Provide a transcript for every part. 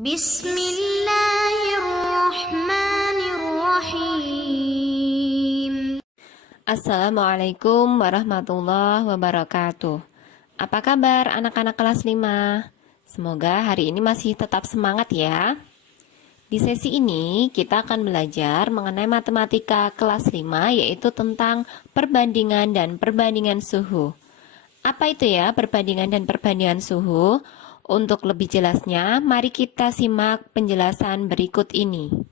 Bismillahirrahmanirrahim. Assalamualaikum warahmatullahi wabarakatuh. Apa kabar anak-anak kelas 5? Semoga hari ini masih tetap semangat ya. Di sesi ini kita akan belajar mengenai matematika kelas 5, yaitu tentang perbandingan dan perbandingan suhu. Apa itu ya perbandingan dan perbandingan suhu? Untuk lebih jelasnya, mari kita simak penjelasan berikut ini.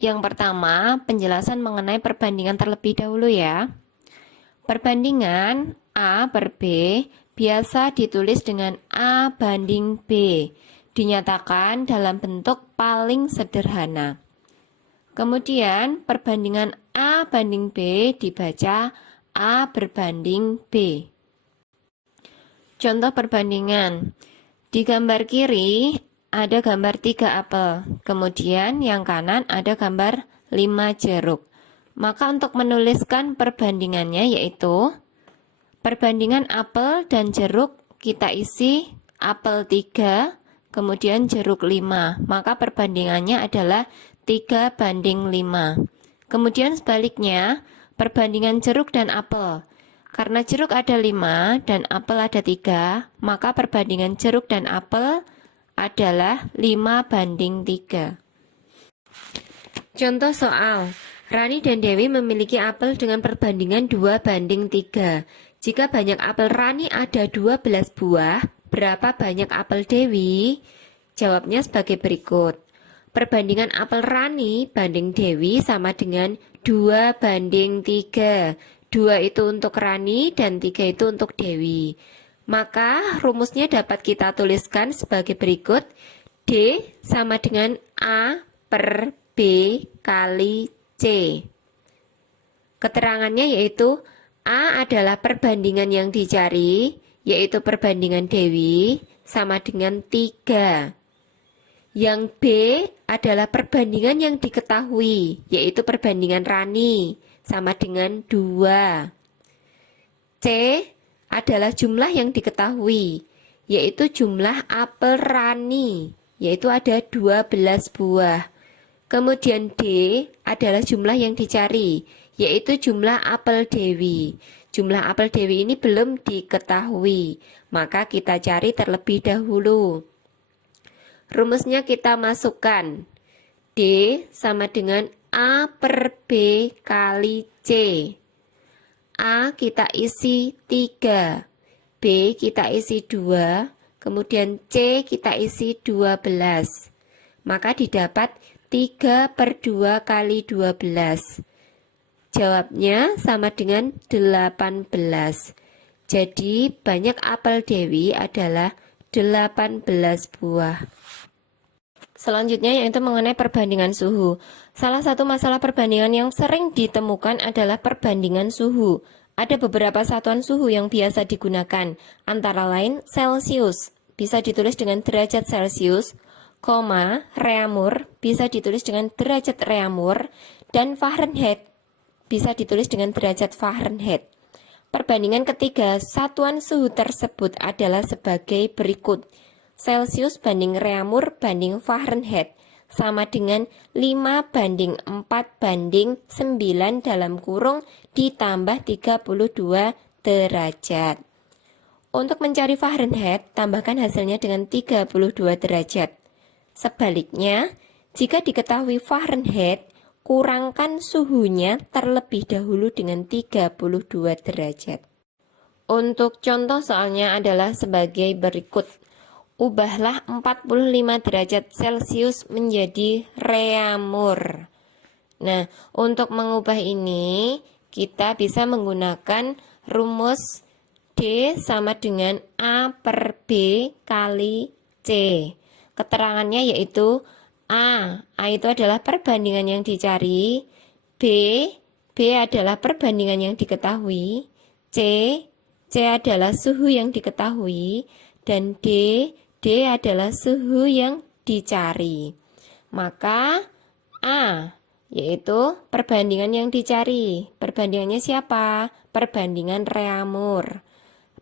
Yang pertama, penjelasan mengenai perbandingan terlebih dahulu ya. Perbandingan A per B biasa ditulis dengan A banding B, dinyatakan dalam bentuk paling sederhana. Kemudian, perbandingan A banding B dibaca A berbanding B. Contoh perbandingan. Di gambar kiri ada gambar 3 apel, kemudian yang kanan ada gambar 5 jeruk. Maka untuk menuliskan perbandingannya yaitu perbandingan apel dan jeruk kita isi apel 3, kemudian jeruk 5. Maka perbandingannya adalah 3 banding 5. Kemudian sebaliknya, perbandingan jeruk dan apel. Karena jeruk ada 5 dan apel ada 3, maka perbandingan jeruk dan apel adalah 5 banding 3. Contoh soal, Rani dan Dewi memiliki apel dengan perbandingan 2 banding 3. Jika banyak apel Rani ada 12 buah, berapa banyak apel Dewi? Jawabnya sebagai berikut. Perbandingan apel Rani banding Dewi sama dengan 2 banding 3. 2 itu untuk Rani dan 3 itu untuk Dewi. Maka rumusnya dapat kita tuliskan sebagai berikut. D sama dengan A per B kali C. Keterangannya yaitu A adalah perbandingan yang dicari, yaitu perbandingan Dewi, sama dengan 3. Yang B adalah perbandingan yang diketahui, yaitu perbandingan Rani, sama dengan 2. C adalah jumlah yang diketahui, yaitu jumlah apel Rani, yaitu ada 12 buah. Kemudian D adalah jumlah yang dicari, yaitu jumlah apel Dewi. Jumlah apel Dewi ini belum diketahui, maka kita cari terlebih dahulu. Rumusnya kita masukkan. D sama dengan A per B kali C. A kita isi 3, B kita isi 2, kemudian C kita isi 12. Maka didapat 3 per 2 kali 12. Jawabnya sama dengan 18. Jadi banyak apel Dewi adalah 18 buah. Selanjutnya yaitu mengenai perbandingan suhu. Salah satu masalah perbandingan yang sering ditemukan adalah perbandingan suhu. Ada beberapa satuan suhu yang biasa digunakan, antara lain Celsius, bisa ditulis dengan derajat Celsius, reamur, bisa ditulis dengan derajat reamur, dan Fahrenheit, bisa ditulis dengan derajat Fahrenheit. Perbandingan ketiga satuan suhu tersebut adalah sebagai berikut. Celsius banding reamur banding Fahrenheit sama dengan 5 banding 4 banding 9 dalam kurung ditambah 32 derajat. Untuk mencari Fahrenheit, tambahkan hasilnya dengan 32 derajat. Sebaliknya, jika diketahui Fahrenheit, kurangkan suhunya terlebih dahulu dengan 32 derajat. Untuk contoh soalnya adalah sebagai berikut. Ubahlah 45 derajat Celcius menjadi reamur. Nah, untuk mengubah ini, kita bisa menggunakan rumus D sama dengan A per B kali C. keterangannya yaitu A itu adalah perbandingan yang dicari, B adalah perbandingan yang diketahui, C adalah suhu yang diketahui, dan D adalah suhu yang dicari. Maka A yaitu perbandingan yang dicari. Perbandingannya siapa? Perbandingan Reaumur.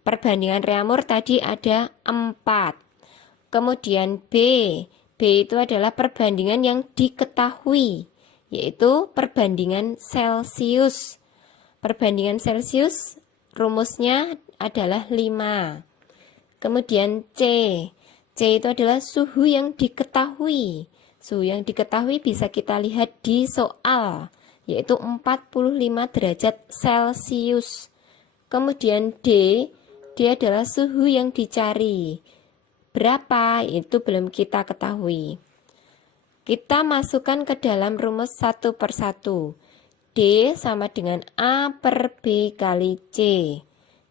Perbandingan Reaumur tadi ada 4. Kemudian B itu adalah perbandingan yang diketahui, yaitu perbandingan Celcius. Perbandingan Celcius rumusnya adalah 5. Kemudian C itu adalah suhu yang diketahui. Suhu yang diketahui bisa kita lihat di soal, yaitu 45 derajat Celcius. Kemudian D adalah suhu yang dicari. Berapa? Itu belum kita ketahui. Kita masukkan ke dalam rumus satu per satu. D sama dengan A per B kali C.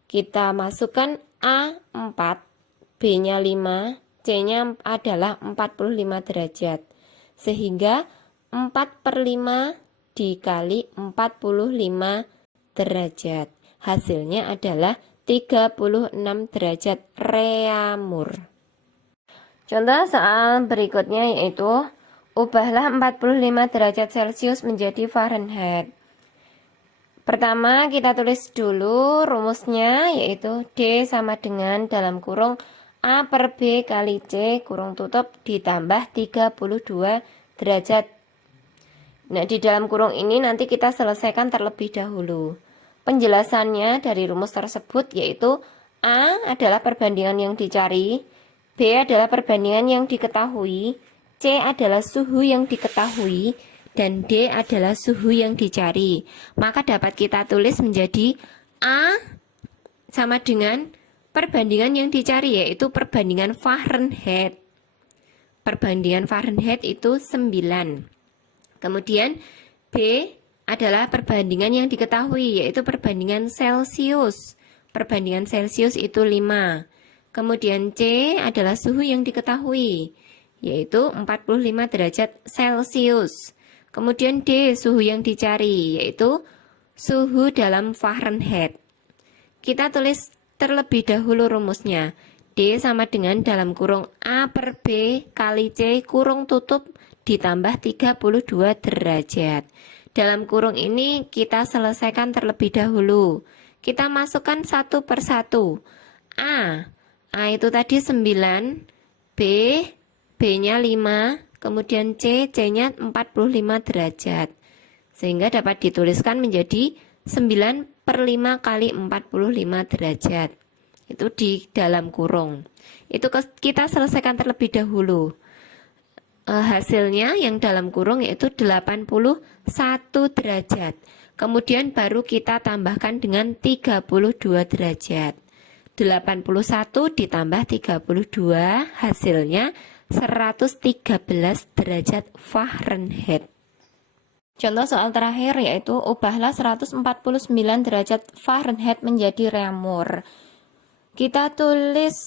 Kita masukkan A 4, B-nya 5, C-nya adalah 45 derajat. Sehingga 4 per 5 dikali 45 derajat. Hasilnya adalah 36 derajat Reaumur. Contoh soal berikutnya yaitu ubahlah 45 derajat Celcius menjadi Fahrenheit. Pertama kita tulis dulu rumusnya yaitu D sama dengan dalam kurung A per B kali C kurung tutup ditambah 32 derajat. Nah, di dalam kurung ini nanti kita selesaikan terlebih dahulu. Penjelasannya dari rumus tersebut yaitu A adalah perbandingan yang dicari, B adalah perbandingan yang diketahui, C adalah suhu yang diketahui, dan D adalah suhu yang dicari. Maka dapat kita tulis menjadi A sama dengan perbandingan yang dicari yaitu perbandingan Fahrenheit. Perbandingan Fahrenheit itu 9. Kemudian B adalah perbandingan yang diketahui yaitu perbandingan Celcius. Perbandingan Celcius itu 5. Kemudian C adalah suhu yang diketahui yaitu 45 derajat Celcius. Kemudian D suhu yang dicari yaitu suhu dalam Fahrenheit. Kita tulis terlebih dahulu rumusnya. D sama dengan dalam kurung A per B kali C kurung tutup ditambah 32 derajat. Dalam kurung ini kita selesaikan terlebih dahulu. Kita masukkan satu per satu. A itu tadi 9, B-nya 5, kemudian C-nya 45 derajat. Sehingga dapat dituliskan menjadi 9 per 5 kali 45 derajat. Itu di dalam kurung. Itu kita selesaikan terlebih dahulu. Hasilnya yang dalam kurung yaitu 81 derajat. Kemudian baru kita tambahkan dengan 32 derajat. 81 ditambah 32 hasilnya 113 derajat Fahrenheit. Contoh soal terakhir yaitu ubahlah 149 derajat Fahrenheit menjadi Reaumur. Kita tulis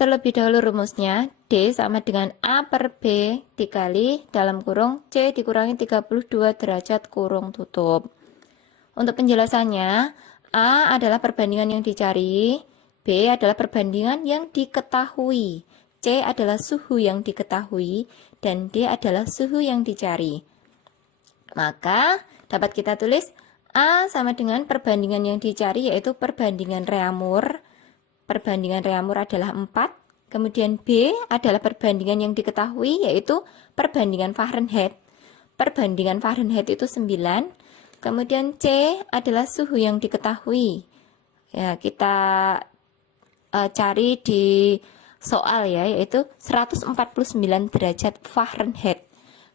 terlebih dahulu rumusnya. D sama dengan A per B dikali dalam kurung C dikurangi 32 derajat kurung tutup. Untuk penjelasannya, A adalah perbandingan yang dicari, B adalah perbandingan yang diketahui, C adalah suhu yang diketahui, dan D adalah suhu yang dicari. Maka dapat kita tulis A sama dengan perbandingan yang dicari yaitu perbandingan Reaumur. Perbandingan Reaumur adalah 4. Kemudian B adalah perbandingan yang diketahui yaitu perbandingan Fahrenheit. Perbandingan Fahrenheit itu 9. Kemudian C adalah suhu yang diketahui. Ya, kita cari di soal ya, yaitu 149 derajat Fahrenheit.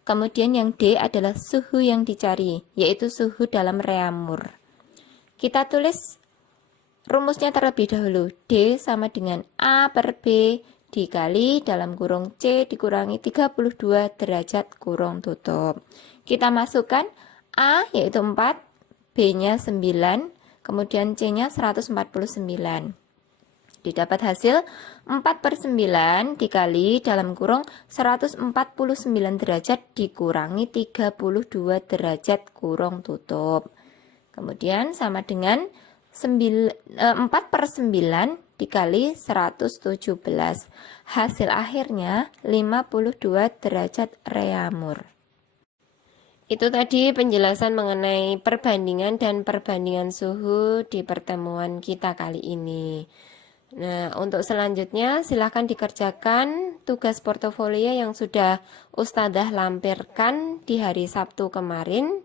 Kemudian yang D adalah suhu yang dicari, yaitu suhu dalam Reaumur. Kita tulis rumusnya terlebih dahulu. D sama dengan A per B dikali dalam kurung C dikurangi 32 derajat kurung tutup. Kita masukkan A yaitu 4, B-nya 9, kemudian C-nya 149. Didapat hasil 4/9 dikali dalam kurung 149 derajat dikurangi 32 derajat kurung tutup. Kemudian sama dengan 4/9 dikali 117. Hasil akhirnya 52 derajat reamur. Itu tadi penjelasan mengenai perbandingan dan perbandingan suhu di pertemuan kita kali ini. Nah, untuk selanjutnya silahkan dikerjakan tugas portofolio yang sudah Ustadzah lampirkan di hari Sabtu kemarin.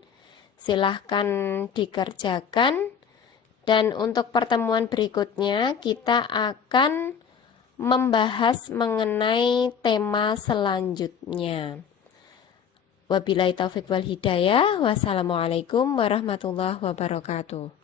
Silahkan dikerjakan. Dan untuk pertemuan berikutnya kita akan membahas mengenai tema selanjutnya. Wabillahi taufiq wal hidayah. Wassalamualaikum warahmatullahi wabarakatuh.